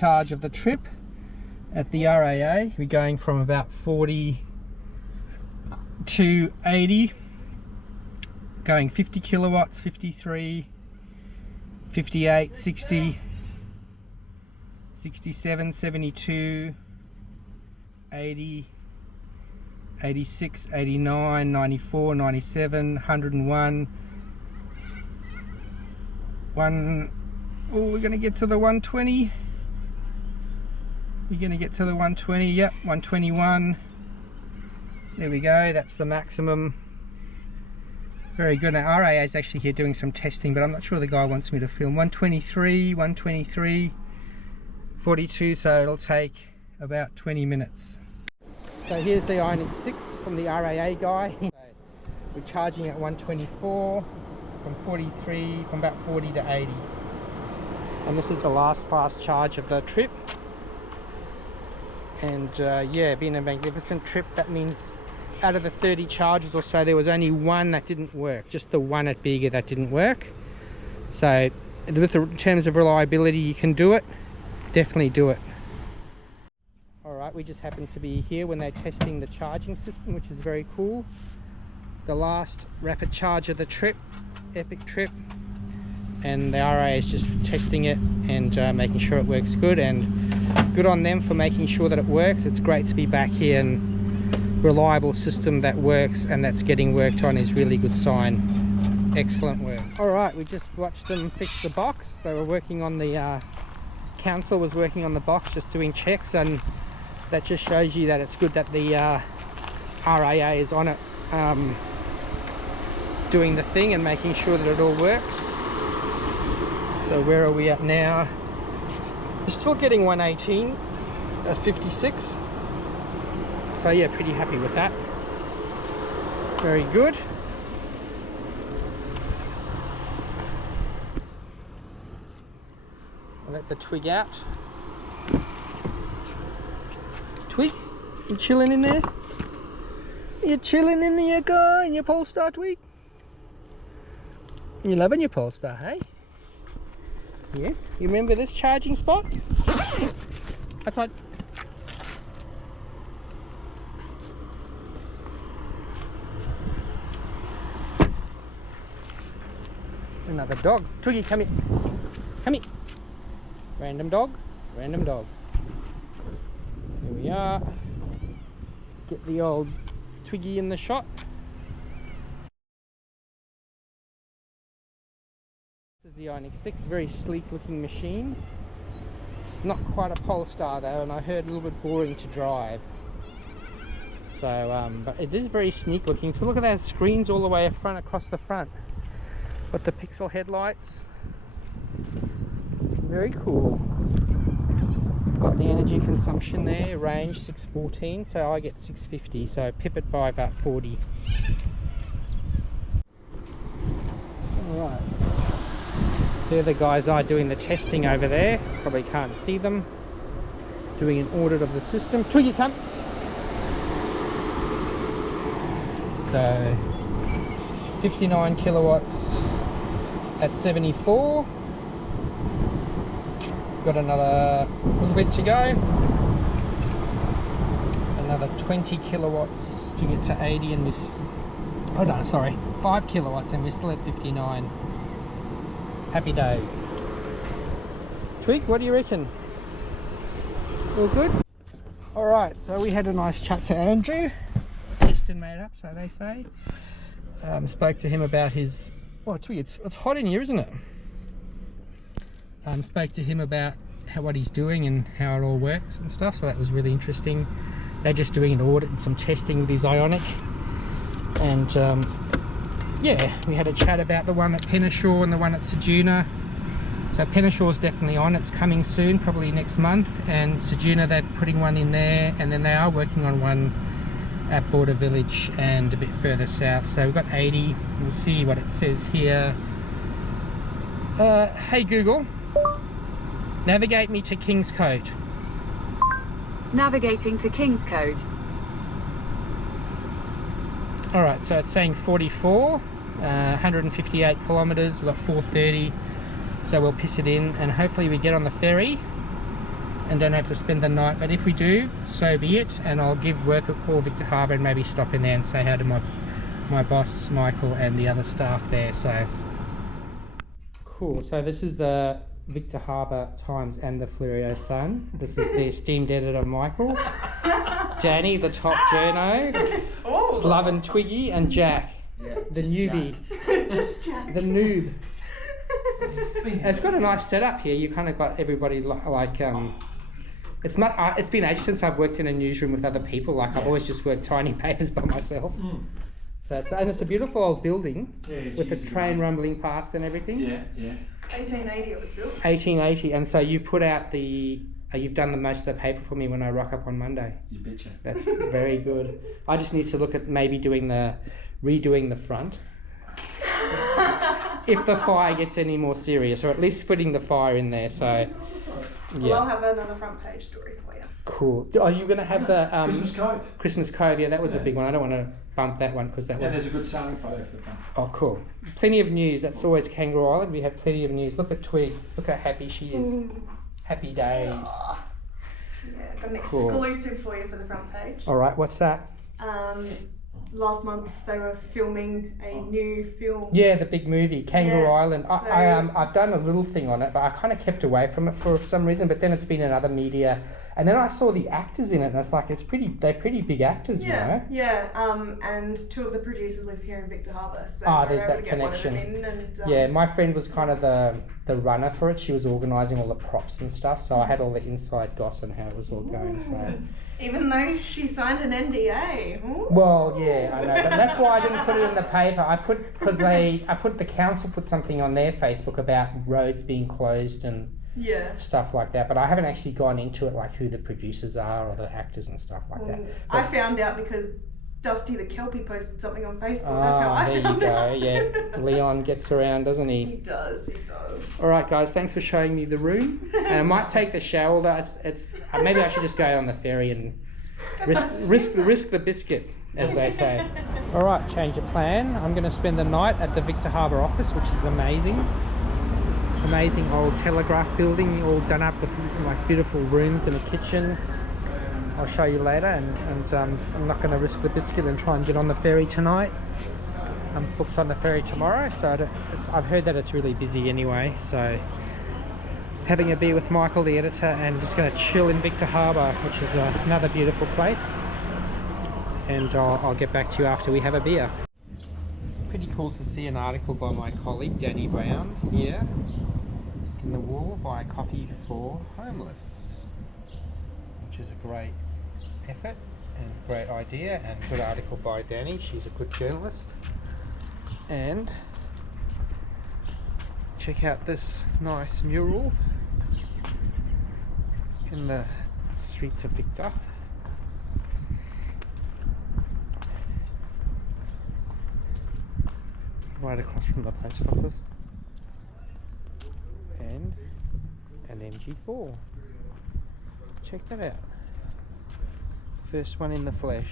charge of the trip at the RAA. We're going from about 40 to 80, going 50 kilowatts, 53, 58, 60, 67, 72, 80, 86, 89, 94, 97, 101, we're going to get to the 120. We're going to get to the 120, yep, 121. There we go, that's the maximum. Very good. Now RAA is actually here doing some testing, but I'm not sure the guy wants me to film. 123, 123, 42, so it'll take about 20 minutes. So here's the Ioniq 6 from the RAA guy. We're charging at 124 from 43, from about 40 to 80. And this is the last fast charge of the trip. And yeah, being a magnificent trip, that means out of the 30 charges or so, there was only one that didn't work, just the one at Bega that didn't work. So with in terms of reliability, you can do it, definitely do it. Alright, we just happened to be here when they're testing the charging system, which is very cool. The last rapid charge of the trip, epic trip, and the RAA is just testing it and making sure it works good, and good on them for making sure that it works. It's great to be back here, and reliable system that works and that's getting worked on is really good sign. Excellent work. Alright, we just watched them fix the box. They were working on the council was working on the box, just doing checks, and that just shows you that it's good that the RAA is on it, doing the thing and making sure that it all works. So where are we at now? We're still getting 118 at 56. So yeah, pretty happy with that. Very good. I'll let the twig out. Twig, you chilling in there? You chilling in your car in your Polestar, Twig? You loving your Polestar, hey? Yes. You remember this charging spot? I thought. Another dog. Twiggy, come here. Come here. Random dog. Random dog. Here we are. Get the old Twiggy in the shot. This is the Ioniq 6, very sleek looking machine. It's not quite a Polestar though, and I heard a little bit boring to drive. So, but it is very sleek looking. So look at those screens all the way across the front. Got the pixel headlights. Very cool. Got the energy consumption there, range 614, so I get 650, so pip it by about 40. Alright. They're the guys doing the testing over there. Probably can't see them. Doing an audit of the system. Twiggy, come! So, 59 kilowatts at 74. Got another little bit to go. Another 20 kilowatts to get to 80, and this. Oh no, sorry, 5 kilowatts, and we're still at 59. Happy days. Twig, what do you reckon? All good? Alright, so we had a nice chat to Andrew. Piston made up, so they say. Spoke to him about his. Oh, Twig, it's hot in here, isn't it? Spoke to him about what he's doing and how it all works and stuff, so that was really interesting. They're just doing an audit and some testing with his Ioniq, and yeah, we had a chat about the one at Penashaw and the one at Ceduna. So Penashaw's definitely on, it's coming soon, probably next month, and Ceduna, they're putting one in there, and then they are working on one at Border Village and a bit further south. So we've got 80, we'll see what it says here. Hey Google, navigate me to Kingscote. Navigating to Kingscote. Alright, so it's saying 44, 158 kilometres, we've got 430, so we'll piss it in and hopefully we get on the ferry and don't have to spend the night, but if we do, so be it, and I'll give work a call, Victor Harbour, and maybe stop in there and say hi to my boss Michael and the other staff there. So cool. So this is the Victor Harbour Times and the Flerio Sun. This is the esteemed editor Michael, Danny the top journo, Love and Twiggy, and Jack, the newbie, Just Jack, the noob. It's got a nice setup here. You kind of got everybody like it's not. It's been ages since I've worked in a newsroom with other people. Like I've always just worked tiny papers by myself. So it's a beautiful old building with a train rumbling past and everything. 1880 it was built. 1880, and so you've put out you've done the most of the paper for me when I rock up on Monday. You betcha. That's very good. I just need to look at maybe redoing the front. If the fire gets any more serious, or at least putting the fire in there. So yeah. Well, I'll have another front page story for you. Cool. Are you going to have the Christmas Cove? Christmas Cove, yeah, that was a big one. I don't want to bump that one because that was... there's a good selling photo for the front. Oh, cool. Plenty of news. That's always Kangaroo Island. We have plenty of news. Look at Twig. Look how happy she is. Happy days. Yeah, got an Cool. exclusive for you for the front page. All right, what's that? Last month they were filming a new film. Yeah, the big movie, Kangaroo Yeah, Island. so- I've done a little thing on it, but I kind of kept away from it for some reason. But then it's been in other media, and then I saw the actors in it, and it's like they're pretty big actors, you know. Yeah. And two of the producers live here in Victor Harbour, so There's we're that able to get one of them connection. in and, Yeah, my friend was kind of the runner for it. She was organising all the props and stuff, so I had all the inside goss on how it was all going. So. Even though she signed an NDA. Ooh. Well, yeah, I know, but that's why I didn't put it in the paper. The council put something on their Facebook about roads being closed and stuff like that, but I haven't actually gone into it, like who the producers are or the actors and stuff like that. I found out because Dusty the Kelpie posted something on Facebook. That's how I there found you go. out. Yeah, Leon gets around, doesn't he? He does. All right, guys, thanks for showing me the room. And I might take the shower. Although it's maybe I should just go on the ferry and risk the biscuit, as they say. All right, change of plan. I'm going to spend the night at the Victor Harbour office, which is amazing. Amazing old telegraph building, all done up with like beautiful rooms and a kitchen. I'll show you later, and I'm not going to risk the biscuit and try and get on the ferry tonight. I'm booked on the ferry tomorrow, so I've heard that it's really busy anyway. So having a beer with Michael, the editor, and just going to chill in Victor Harbour, which is another beautiful place. And I'll get back to you after we have a beer. Pretty cool to see an article by my colleague Danny Brown here in the Wall, buy coffee for homeless, which is a great effort and great idea, and good article by Danny. She's a good journalist. And check out this nice mural in the streets of Victor. Right across from the post office. And an MG4. Check that out. First one in the flesh.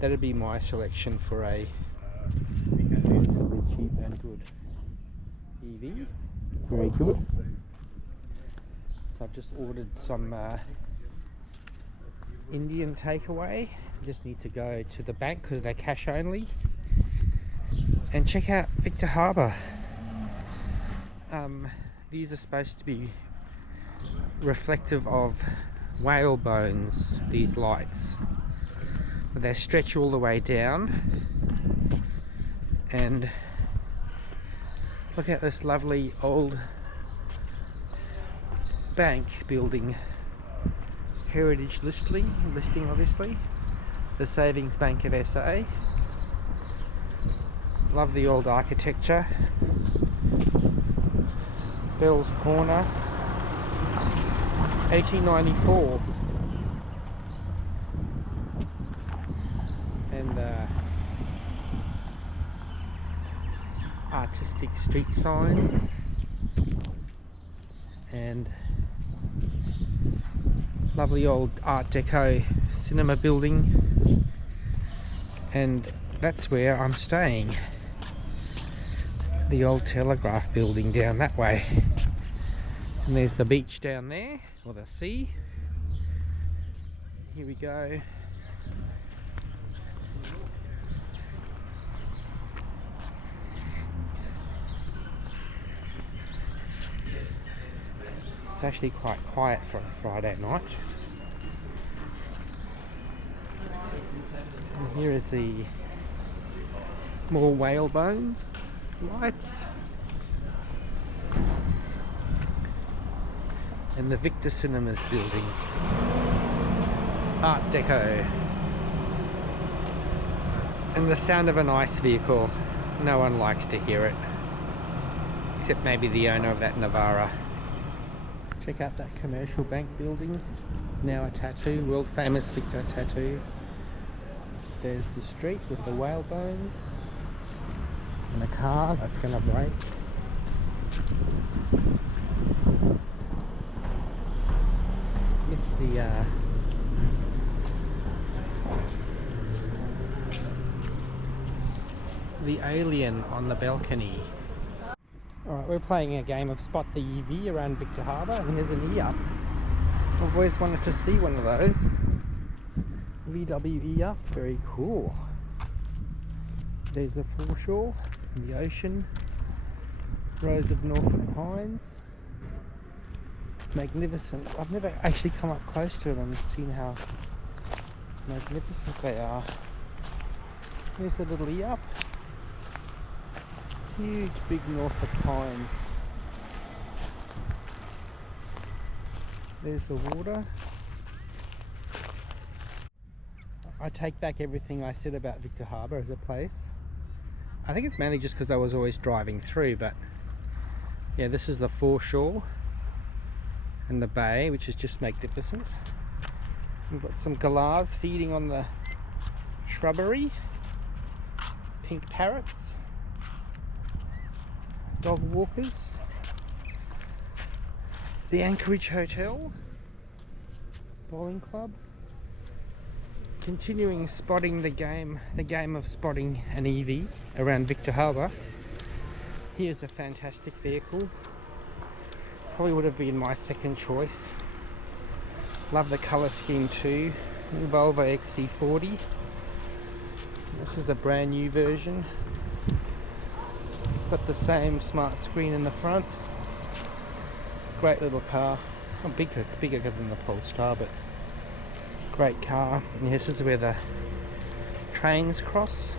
That'd be my selection for a relatively cheap and good EV. Very good. So I've just ordered some Indian takeaway. Just need to go to the bank because they're cash only. And check out Victor Harbour. These are supposed to be reflective of whale bones, these lights. But they stretch all the way down. And look at this lovely old bank building. Heritage listing obviously. The Savings Bank of SA. Love the old architecture. Bell's Corner, 1894. And artistic street signs. And lovely old Art Deco cinema building. And that's where I'm staying. The old telegraph building down that way. And there's the beach down there, or the sea. Here we go. It's actually quite quiet for a Friday night. And here is the more whale bones lights. And the Victor Cinemas building. Art Deco. And the sound of a nice vehicle. No one likes to hear it. Except maybe the owner of that Navara. Check out that commercial bank building. Now a tattoo, world famous Victor tattoo. There's the street with the whalebone. And a car that's going to break. With the alien on the balcony. Alright, we're playing a game of Spot the EV around Victor Harbour, and here's an E-Up. I've always wanted to see one of those. VW E-Up, very cool. There's the foreshore, the ocean, rows of Norfolk pines. Magnificent. I've never actually come up close to them and seen how magnificent they are. Here's the little E-Up. Huge big Norfolk pines. There's the water. I take back everything I said about Victor Harbour as a place. I think it's mainly just because I was always driving through, but yeah, this is the foreshore and the bay, which is just magnificent. We've got some galahs feeding on the shrubbery, pink parrots, dog walkers, the Anchorage Hotel, bowling club. Continuing spotting the game of spotting an EV around Victor Harbour. Here's a fantastic vehicle. Probably would have been my second choice. Love the colour scheme too. Volvo XC40. This is the brand new version. Got the same smart screen in the front. Great little car. Not bigger than the Polestar, but great car. And this is where the trains cross.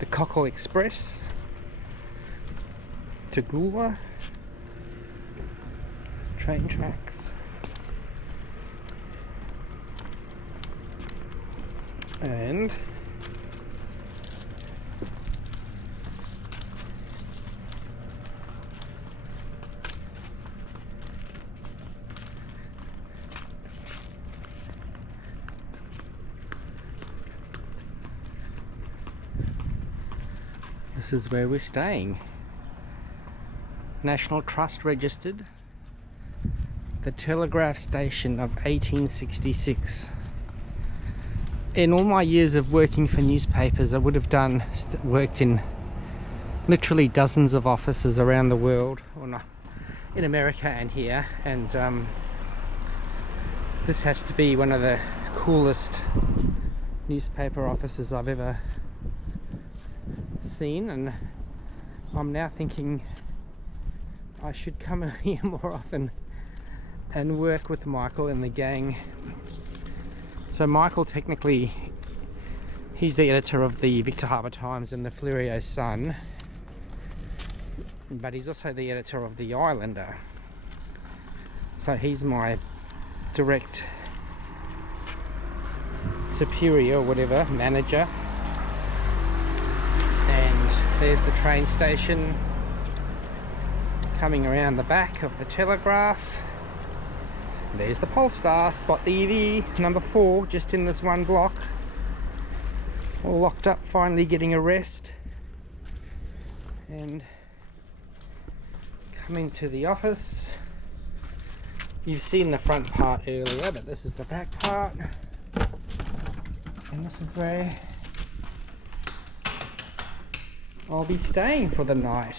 The Cockle Express to Goolwa. Train tracks. And this is where we're staying. National Trust registered. The telegraph station of 1866. In all my years of working for newspapers, I would have worked in literally dozens of offices around the world, or not, in America and here, and this has to be one of the coolest newspaper offices I've ever seen, and I'm now thinking I should come here more often and work with Michael and the gang. So Michael, technically, he's the editor of the Victor Harbour Times and the Fleurieu Sun, but he's also the editor of the Islander. So he's my direct superior, or whatever, manager. And there's the train station coming around the back of the Telegraph. There's the Polestar, Spot the EV, number 4, just in this one block. All locked up, finally getting a rest. And coming to the office. You've seen the front part earlier, but this is the back part. And this is where I'll be staying for the night.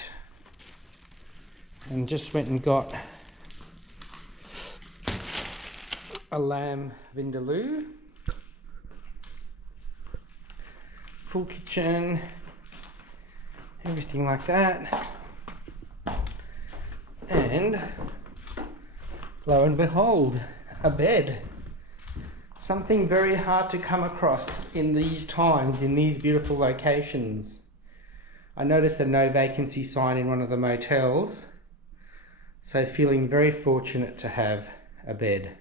and just went and got a lamb vindaloo, full kitchen, everything like that, and lo and behold, a bed. Something very hard to come across in these times, in these beautiful locations. I noticed a no vacancy sign in one of the motels, so feeling very fortunate to have a bed.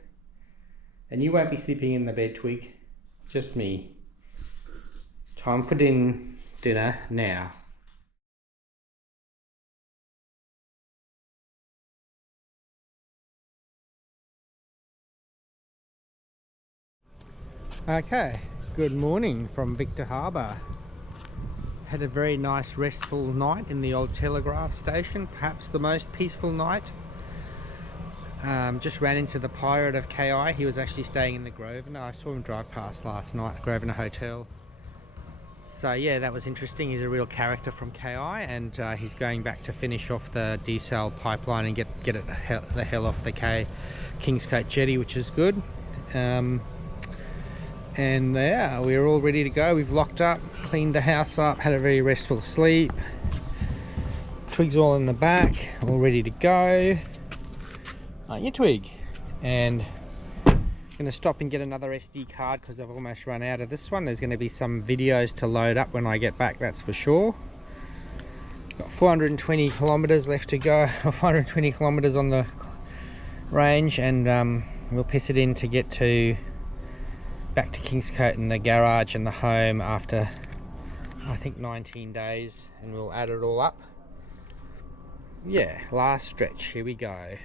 And you won't be sleeping in the bed, Twig, just me. Time for dinner now. Okay, good morning from Victor Harbour. Had a very nice restful night in the old telegraph station, perhaps the most peaceful night. Just ran into the pirate of KI. He was actually staying in the Grosvenor. I saw him drive past last night, Grosvenor Hotel. So yeah, that was interesting. He's a real character from KI, and he's going back to finish off the desal pipeline and get it the hell off the Kingscote jetty, which is good. And yeah, we're all ready to go. We've locked up, cleaned the house up, had a very restful sleep. Twig's all in the back, all ready to go. Aren't you, Twig? And I'm going to stop and get another SD card because I've almost run out of this one. There's going to be some videos to load up when I get back, that's for sure. Got 420 kilometers left to go, 420 kilometers on the range, and we'll piss it in to get back to Kingscote and the garage and the home after, I think, 19 days, and we'll add it all up. Yeah, last stretch, here we go.